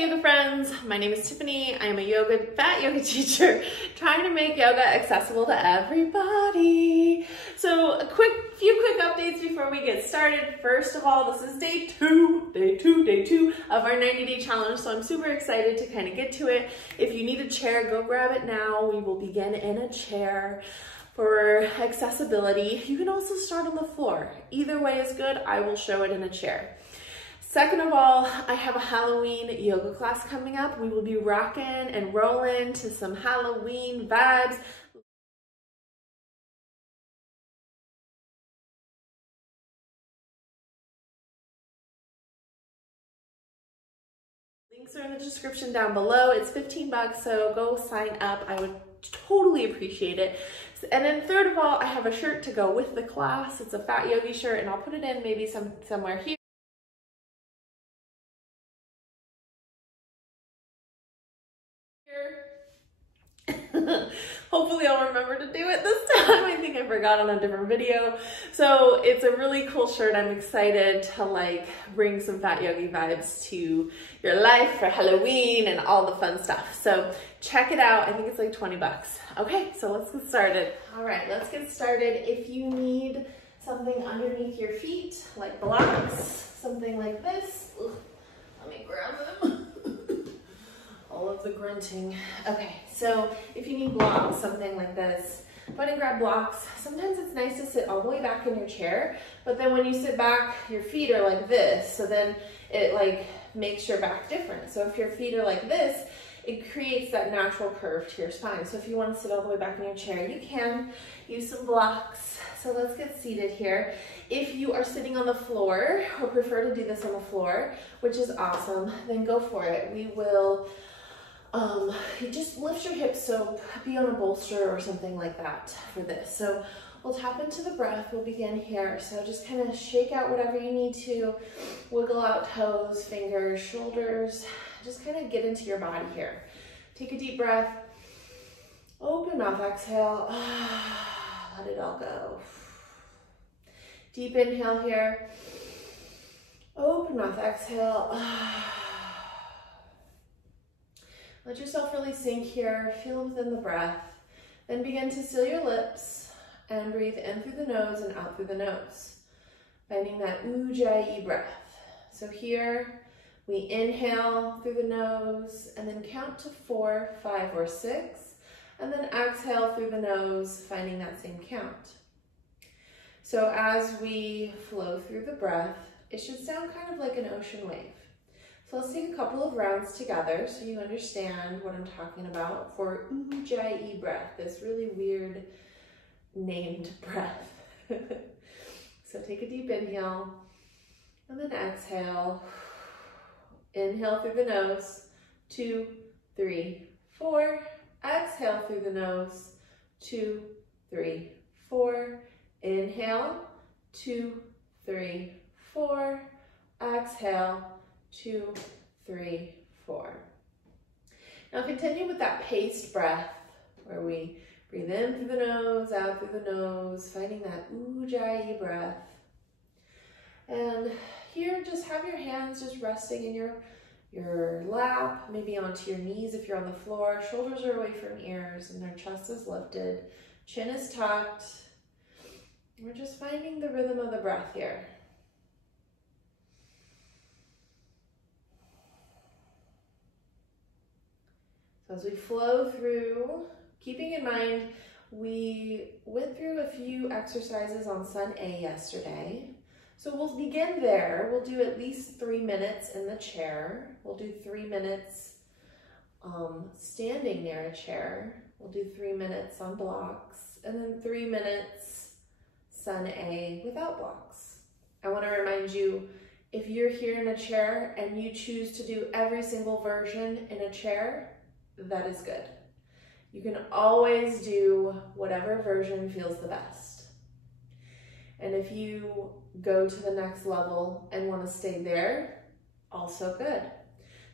yoga friends, my name is Tiffany. I am a fat yoga teacher trying to make yoga accessible to everybody. So a few quick updates before we get started. First of all, this is day two of our 90-day challenge. So I'm super excited to kind of get to it. If you need a chair, go grab it now. We will begin in a chair. For accessibility, you can also start on the floor. Either way is good. I will show it in a chair. Second of all, I have a Halloween yoga class coming up. We will be rocking and rolling to some Halloween vibes. Links are in the description down below. It's 15 bucks, so go sign up. I would totally appreciate it. And then third of all, I have a shirt to go with the class. It's a fat yogi shirt, and I'll put it in maybe somewhere here. Hopefully I'll remember to do it this time. I think I forgot on a different video. So it's a really cool shirt. I'm excited to bring some fat yogi vibes to your life for Halloween and all the fun stuff. So check it out. I think it's like 20 bucks. Okay, so let's get started. All right, let's get started. If you need something underneath your feet, like blocks, something like this. Ugh, let me grab them. All of the grunting. Okay, so if you need blocks, something like this, go ahead and grab blocks. Sometimes it's nice to sit all the way back in your chair, but then when you sit back, your feet are like this, so then it makes your back different. So if your feet are like this, it creates that natural curve to your spine. So if you want to sit all the way back in your chair, you can use some blocks. So let's get seated here. If you are sitting on the floor or prefer to do this on the floor, which is awesome, then go for it. We will you just lift your hips, so be on a bolster or something like that for this. So we'll tap into the breath. We'll begin here. So just kind of shake out whatever you need to, wiggle out toes, fingers, shoulders. Just kind of get into your body here. Take a deep breath. Open mouth, exhale. Let it all go. Deep inhale here. Open mouth, exhale. Let yourself really sink here, feel within the breath. Then begin to seal your lips and breathe in through the nose and out through the nose, finding that ujjayi breath. So here we inhale through the nose and then count to 4, 5, or 6, and then exhale through the nose, finding that same count. So as we flow through the breath, it should sound kind of like an ocean wave. So let's take a couple of rounds together so you understand what I'm talking about for ujjayi breath, this really weird named breath. So take a deep inhale and then exhale. Inhale through the nose, 2, 3, 4. Exhale through the nose, 2, 3, 4. Inhale, 2, 3, 4. Exhale, 2, 3, 4. Now continue with that paced breath where we breathe in through the nose, out through the nose, finding that ujjayi breath. And here, just have your hands just resting in your lap, maybe onto your knees if you're on the floor. Shoulders are away from ears and their chest is lifted. Chin is tucked. We're just finding the rhythm of the breath here. As we flow through, keeping in mind, we went through a few exercises on Sun A yesterday. So we'll begin there. We'll do at least 3 minutes in the chair. We'll do 3 minutes standing near a chair. We'll do 3 minutes on blocks, and then 3 minutes Sun A without blocks. I want to remind you, if you're here in a chair and you choose to do every single version in a chair, that is good. You can always do whatever version feels the best. And if you go to the next level and want to stay there, also good.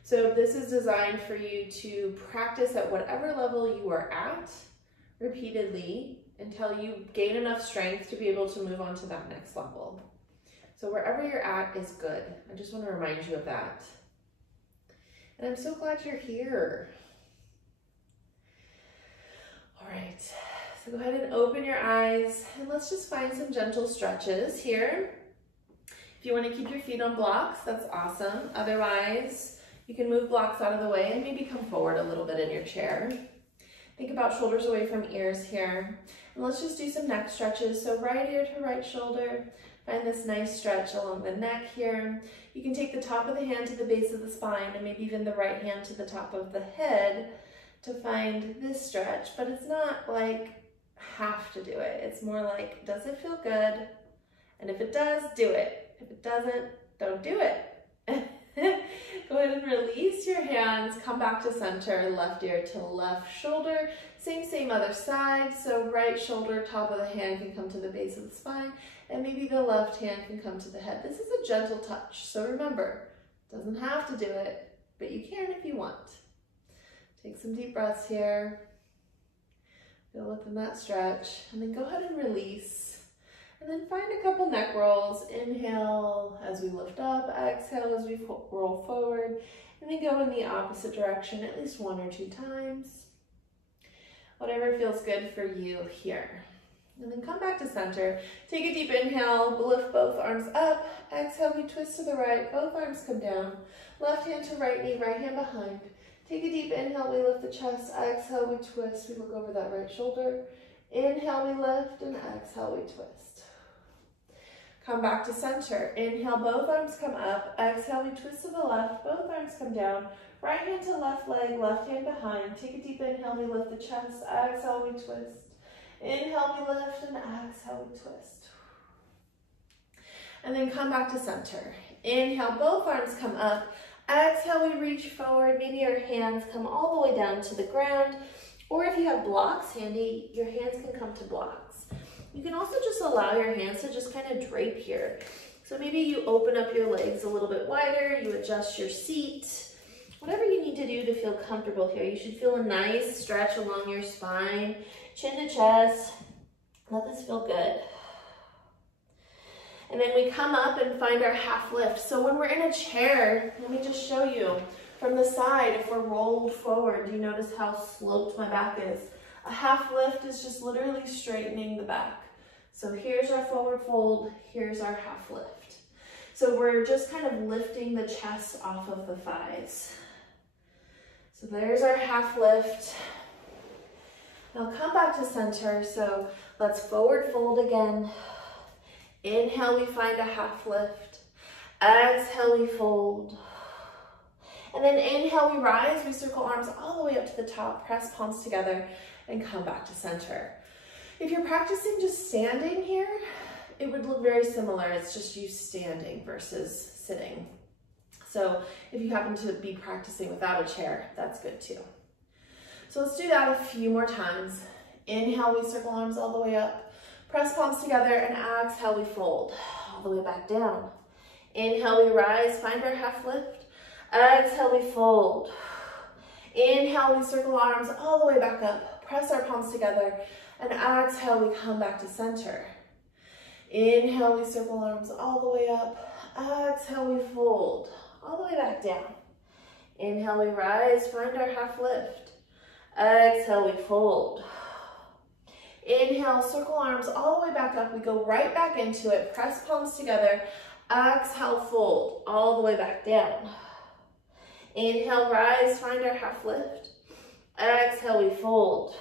So this is designed for you to practice at whatever level you are at repeatedly until you gain enough strength to be able to move on to that next level. So wherever you're at is good. I just want to remind you of that. And I'm so glad you're here. All right, so go ahead and open your eyes and let's just find some gentle stretches here. If you want to keep your feet on blocks, that's awesome. Otherwise, you can move blocks out of the way and maybe come forward a little bit in your chair. Think about shoulders away from ears here. And let's just do some neck stretches. So right ear to right shoulder. Find this nice stretch along the neck here. You can take the top of the hand to the base of the spine and maybe even the right hand to the top of the head to find this stretch, but it's not like have to do it. It's more like, does it feel good? And if it does, do it. If it doesn't, don't do it. Go ahead and release your hands, come back to center, left ear to left shoulder. Same other side. So right shoulder, top of the hand can come to the base of the spine, and maybe the left hand can come to the head. This is a gentle touch. So remember, doesn't have to do it, but you can if you want. Take some deep breaths here. Feel within that stretch, and then go ahead and release. And then find a couple neck rolls. Inhale as we lift up, exhale as we roll forward, and then go in the opposite direction at least 1 or 2 times. Whatever feels good for you here. And then come back to center. Take a deep inhale, lift both arms up. Exhale, we twist to the right, both arms come down. Left hand to right knee, right hand behind. Take a deep inhale, we lift the chest. Exhale, we twist, we look over that right shoulder. Inhale, we lift, and exhale, we twist. Come back to center. Inhale, both arms come up. Exhale, we twist to the left, both arms come down. Right hand to left leg, left hand behind. Take a deep inhale, we lift the chest. Exhale, we twist. Inhale, we lift, and exhale, we twist. And then come back to center. Inhale, both arms come up. Exhale, we reach forward. Maybe your hands come all the way down to the ground. Or if you have blocks handy, your hands can come to blocks. You can also just allow your hands to just kind of drape here. So maybe you open up your legs a little bit wider, you adjust your seat. Whatever you need to do to feel comfortable here. You should feel a nice stretch along your spine, chin to chest. Let this feel good. And then we come up and find our half lift. So when we're in a chair, let me just show you from the side, if we're rolled forward, do you notice how sloped my back is? A half lift is just literally straightening the back. So here's our forward fold, here's our half lift. So we're just kind of lifting the chest off of the thighs. So there's our half lift. Now come back to center. So let's forward fold again. Inhale, we find a half lift. Exhale, we fold. And then inhale, we rise, we circle arms all the way up to the top, press palms together, and come back to center. If you're practicing just standing here, it would look very similar. It's just you standing versus sitting. So if you happen to be practicing without a chair, that's good too. So let's do that a few more times. Inhale, we circle arms all the way up. Press palms together, and exhale, we fold all the way back down. Inhale, we rise, find our half lift. Exhale, we fold. Inhale, we circle arms all the way back up. Press our palms together, and exhale, we come back to center. Inhale, we circle arms all the way up. Exhale, we fold all the way back down. Inhale, we rise, find our half lift. Exhale, we fold. Inhale, circle arms all the way back up. We go right back into it. Press palms together. Exhale, fold all the way back down. Inhale, rise, find our half lift. Exhale, we fold.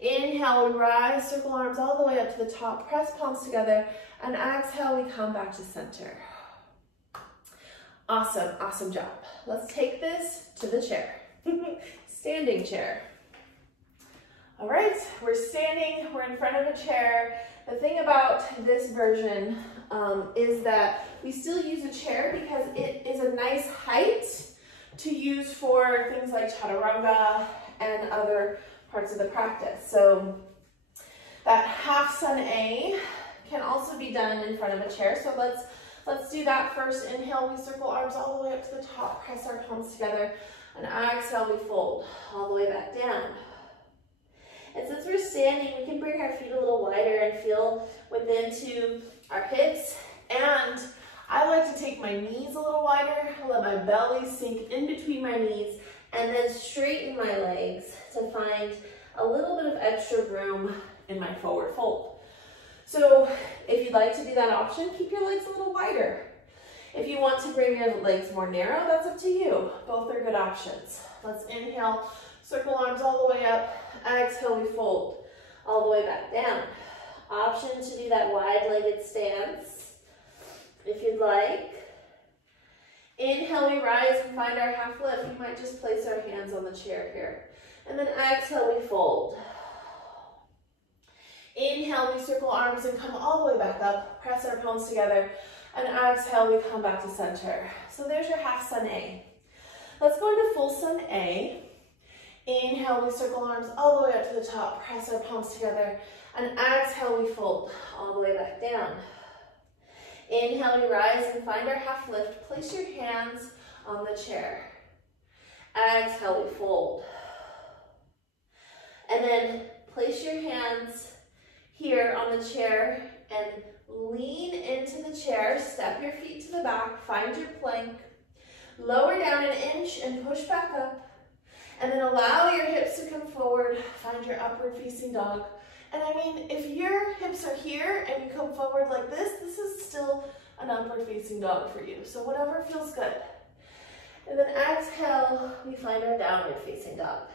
Inhale, we rise, circle arms all the way up to the top. Press palms together. And exhale, we come back to center. Awesome, awesome job. Let's take this to the chair. Standing chair. All right, we're standing, we're in front of a chair. The thing about this version is that we still use a chair because it is a nice height to use for things like chaturanga and other parts of the practice. So that half sun A can also be done in front of a chair. So let's do that first. Inhale, we circle arms all the way up to the top, press our palms together, and exhale, we fold all the way back down. And since we're standing, we can bring our feet a little wider and feel within to our hips. And I like to take my knees a little wider, let my belly sink in between my knees, and then straighten my legs to find a little bit of extra room in my forward fold. So if you'd like to do that option, keep your legs a little wider. If you want to bring your legs more narrow, that's up to you. Both are good options. Let's inhale, circle arms all the way up. Exhale, we fold all the way back down. Option to do that wide-legged stance if you'd like. Inhale, we rise and find our half lift. You might just place our hands on the chair here. And then exhale, we fold. Inhale, we circle arms and come all the way back up. Press our palms together. And exhale, we come back to center. So there's your half sun A. Let's go into full sun A. Inhale, we circle arms all the way up to the top. Press our palms together. And exhale, we fold all the way back down. Inhale, we rise and find our half lift. Place your hands on the chair. Exhale, we fold. And then place your hands here on the chair and lean into the chair. Step your feet to the back. Find your plank. Lower down an inch and push back up. And then allow your hips to come forward. Find your upward facing dog. And I mean, if your hips are here and you come forward like this is still an upward facing dog for you. So whatever feels good. And then exhale, we find our downward facing dog.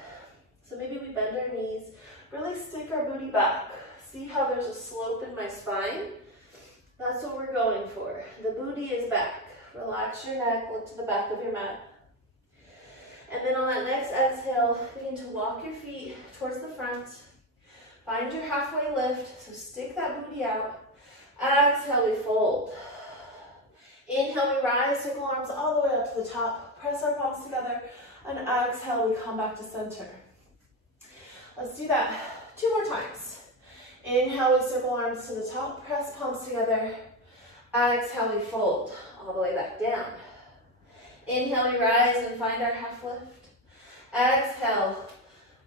So maybe we bend our knees, really stick our booty back. See how there's a slope in my spine? That's what we're going for. The booty is back. Relax your neck, look to the back of your mat. And then on that next exhale, begin to walk your feet towards the front. Find your halfway lift, so stick that booty out. Exhale, we fold. Inhale, we rise, circle arms all the way up to the top. Press our palms together, and exhale, we come back to center. Let's do that 2 more times. Inhale, we circle arms to the top, press palms together. Exhale, we fold all the way back down. Inhale, we rise and find our half lift. Exhale,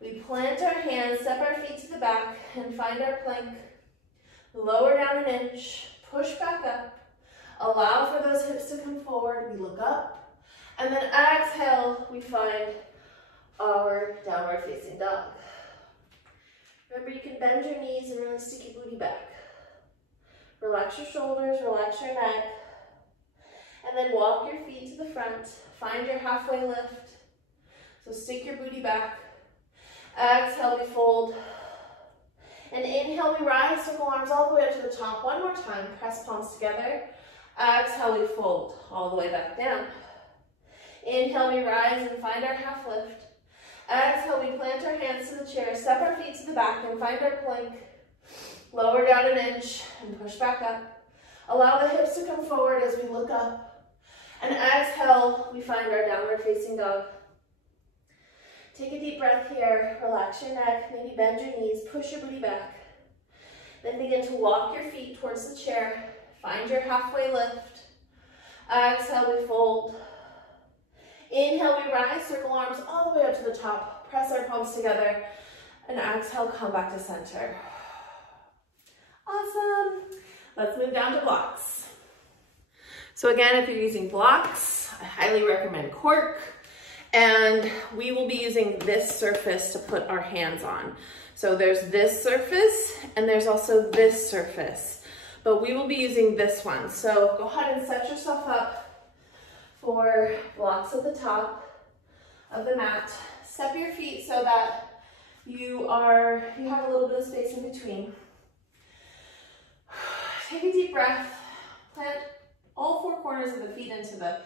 we plant our hands, step our feet to the back, and find our plank. Lower down an inch, push back up. Allow for those hips to come forward. We look up. And then exhale, we find our downward facing dog. Remember, you can bend your knees and really stick your booty back. Relax your shoulders, relax your neck. And then walk your feet to the front. Find your halfway lift. So stick your booty back. Exhale, we fold. And inhale, we rise, circle arms all the way up to the top. One more time, press palms together. Exhale, we fold all the way back down. Inhale, we rise and find our half lift. Exhale, we plant our hands to the chair, step our feet to the back and find our plank. Lower down an inch and push back up. Allow the hips to come forward as we look up. And exhale, we find our downward facing dog. Take a deep breath here, relax your neck, maybe bend your knees, push your booty back. Then begin to walk your feet towards the chair. Find your halfway lift. Exhale, we fold. Inhale, we rise, circle arms all the way up to the top. Press our palms together. And exhale, come back to center. Awesome. Let's move down to blocks. So again, if you're using blocks, I highly recommend cork. And we will be using this surface to put our hands on. So there's this surface and there's also this surface, but we will be using this one. So go ahead and set yourself up for blocks at the top of the mat. Step your feet so that you have a little bit of space in between. Take a deep breath, plant all 4 corners of the feet into the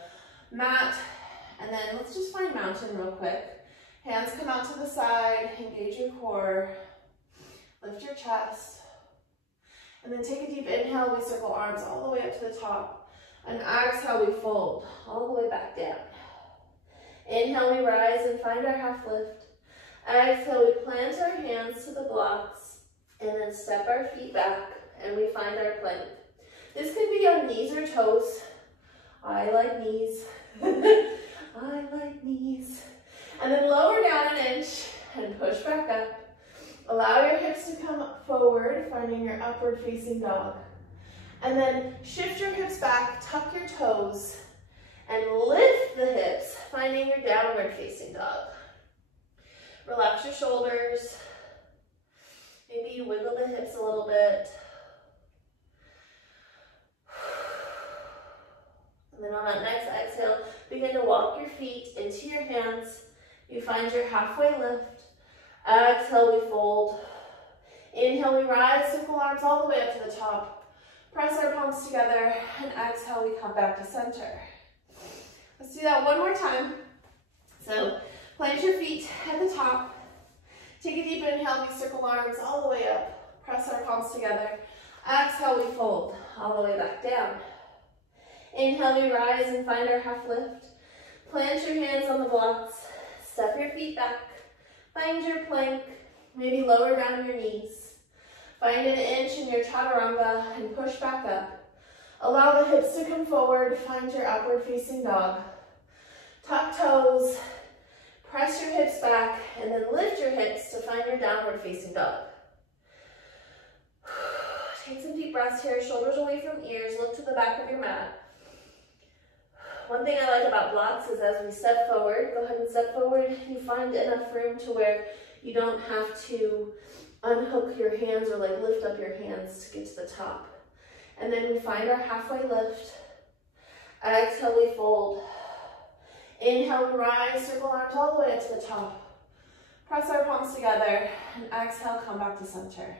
mat. And then let's just find mountain real quick. Hands come out to the side, engage your core, lift your chest. And then take a deep inhale, we circle arms all the way up to the top. And exhale, we fold all the way back down. Inhale, we rise and find our half lift. Exhale, we plant our hands to the blocks and then step our feet back and we find our plank. This could be on knees or toes. I like knees. I like knees. And then lower down an inch and push back up. Allow your hips to come forward, finding your upward facing dog. And then shift your hips back, tuck your toes, and lift the hips, finding your downward facing dog. Relax your shoulders. Maybe you wiggle the hips a little bit. And then on that next exhale, begin to walk your feet into your hands. You find your halfway lift. Exhale, we fold. Inhale, we rise, circle arms all the way up to the top. Press our palms together, and exhale, we come back to center. Let's do that one more time. So plant your feet at the top. Take a deep inhale, we circle arms all the way up. Press our palms together. Exhale, we fold all the way back down. Inhale, we rise and find our half lift. Plant your hands on the blocks. Step your feet back. Find your plank. Maybe lower down your knees. Find an inch in your chaturanga and push back up. Allow the hips to come forward. Find your upward facing dog. Tuck toes. Press your hips back and then lift your hips to find your downward facing dog. Take some deep breaths here. Shoulders away from ears. Look to the back of your mat. One thing I like about blocks is as we step forward, go ahead and step forward, you find enough room to where you don't have to unhook your hands or like lift up your hands to get to the top. And then we find our halfway lift. Exhale, we fold. Inhale, we rise, circle arms all the way up to the top. Press our palms together, and exhale, come back to center.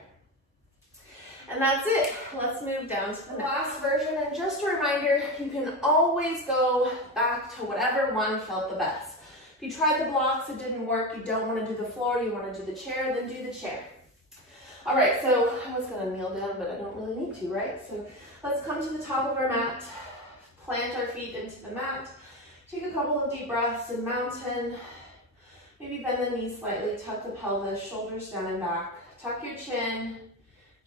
And that's it. Let's move down to the last version. And just a reminder, you can always go back to whatever one felt the best. If you tried the blocks, it didn't work, you don't want to do the floor, you want to do the chair, then do the chair. All right, so I was going to kneel down, but I don't really need to, right? So let's come to the top of our mat, plant our feet into the mat, take a couple of deep breaths in mountain, maybe bend the knees slightly, tuck the pelvis, shoulders down and back, tuck your chin,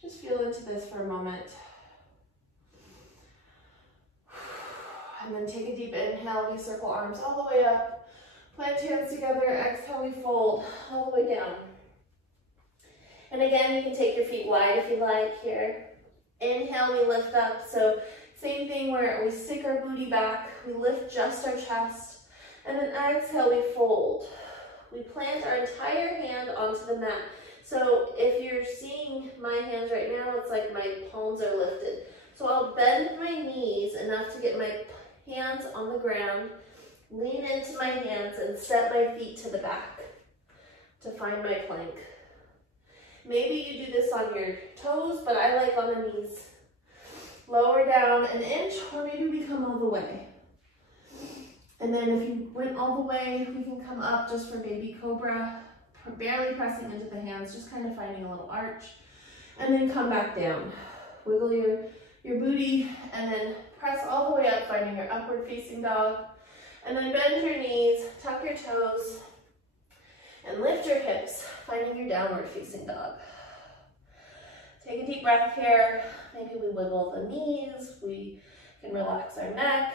just feel into this for a moment. And then take a deep inhale, we circle arms all the way up, plant hands together, exhale, we fold all the way down. And again, you can take your feet wide if you like here. Inhale, we lift up. So same thing where we stick our booty back, we lift just our chest, and then exhale, we fold. We plant our entire hand onto the mat. So if you're seeing my hands right now, it's like my palms are lifted. So I'll bend my knees enough to get my hands on the ground, lean into my hands, and step my feet to the back to find my plank. Maybe you do this on your toes, but I like on the knees. Lower down an inch, or maybe we come all the way. And then if you went all the way, we can come up just for baby cobra, barely pressing into the hands, just kind of finding a little arch. And then come back down. Wiggle your booty, and then press all the way up, finding your upward facing dog. And then bend your knees, tuck your toes, and lift your hips, finding your downward facing dog. Take a deep breath here. Maybe we wiggle the knees. We can relax our neck.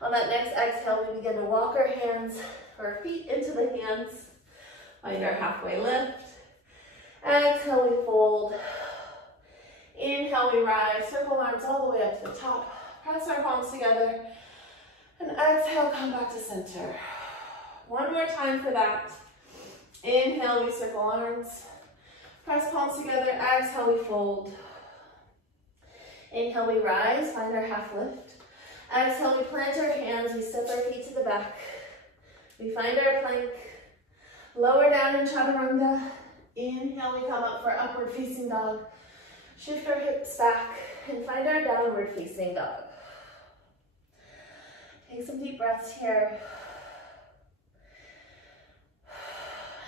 On that next exhale, we begin to walk our hands, our feet into the hands. Find our halfway lift. Exhale, we fold. Inhale, we rise. Circle arms all the way up to the top. Press our palms together. And exhale, come back to center. One more time for that. Inhale, we circle arms. Press palms together. Exhale, we fold. Inhale, we rise. Find our half lift. Exhale, we plant our hands. We step our feet to the back. We find our plank. Lower down in chaturanga. Inhale, we come up for upward facing dog. Shift our hips back and find our downward facing dog. Take some deep breaths here.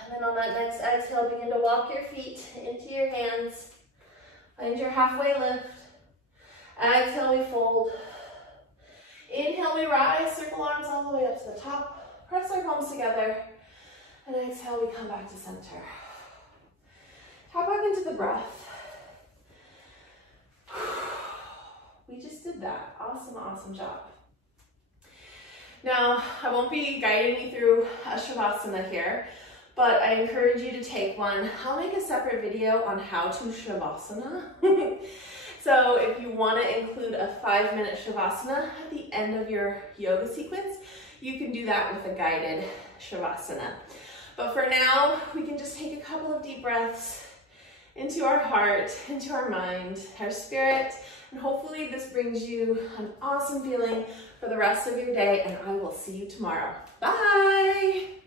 And then on that next exhale, begin to walk your feet into your hands. Find your halfway lift. Exhale, we fold. Inhale, we rise. Circle arms all the way up to the top. Press our palms together. And exhale, we come back to center. Tap back into the breath. We just did that. Awesome, awesome job. Now, I won't be guiding you through a Shavasana here, but I encourage you to take one. I'll make a separate video on how to Shavasana. So if you want to include a 5-minute Shavasana at the end of your yoga sequence, you can do that with a guided Shavasana. But for now, we can just take a couple of deep breaths into our heart, into our mind, our spirit, and hopefully this brings you an awesome feeling for the rest of your day, and I will see you tomorrow. Bye!